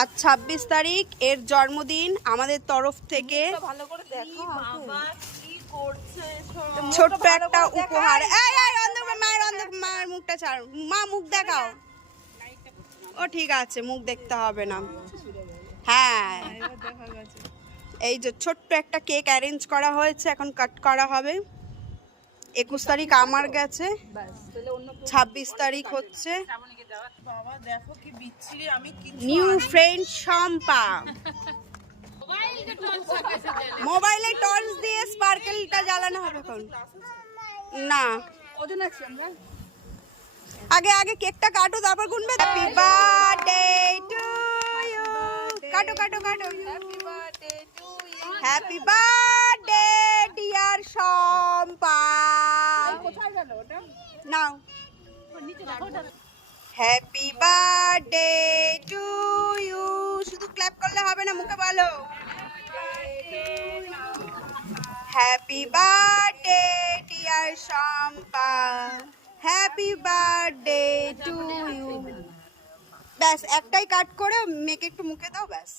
আজ 26 তারিখ, এর জন্মদিন আমাদের তরফ থেকে ভালো করে দেখো বাবা কি করছে ছোট্ট একটা উপহার। এই এই মায়ের মুখটা ছাড়, মা মুখ দেখাও। ও ঠিক আছে, মুখ দেখতে হবে না। হ্যাঁ, এই যে ছোট্ট একটা কেক অ্যারেঞ্জ করা হয়েছে, এখন কাট করা হবে। 21 তারিখ আমার গেছে, 26 তারিখ হচ্ছে বাবা দেখো কি বিচ্ছিরি আমি নিউ ফ্রেন্ড শম্পা। মোবাইলে টর্চ দিয়ে স্পার্কেলটা জ্বালানো হবে এখন না। আগে আগে কেকটা কাটো, তারপর গুনবে। Happy birthday to you. কাটো কাটো কাটো। Happy birthday dear Shampa. কোথায় গেল ওটা নাও। Happy birthday to you. শুধু ক্ল্যাপ করলে হবে না, মুখে বলো happy birthday dear Shampa, happy birthday to you. ব্যাস একটাই কাট করে মেয়েকে একটু মুখে দাও, ব্যাস।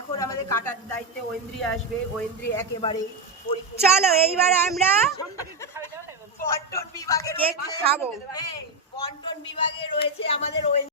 এখন আমাদের কাটার দায়িত্বে ঐন্দ্রি আসবে। ঐন্দ্রি একেবারে চলো এইবার আমরা বন্টন বিভাগে কেক খাবো। বন্টন বিভাগে রয়েছে আমাদের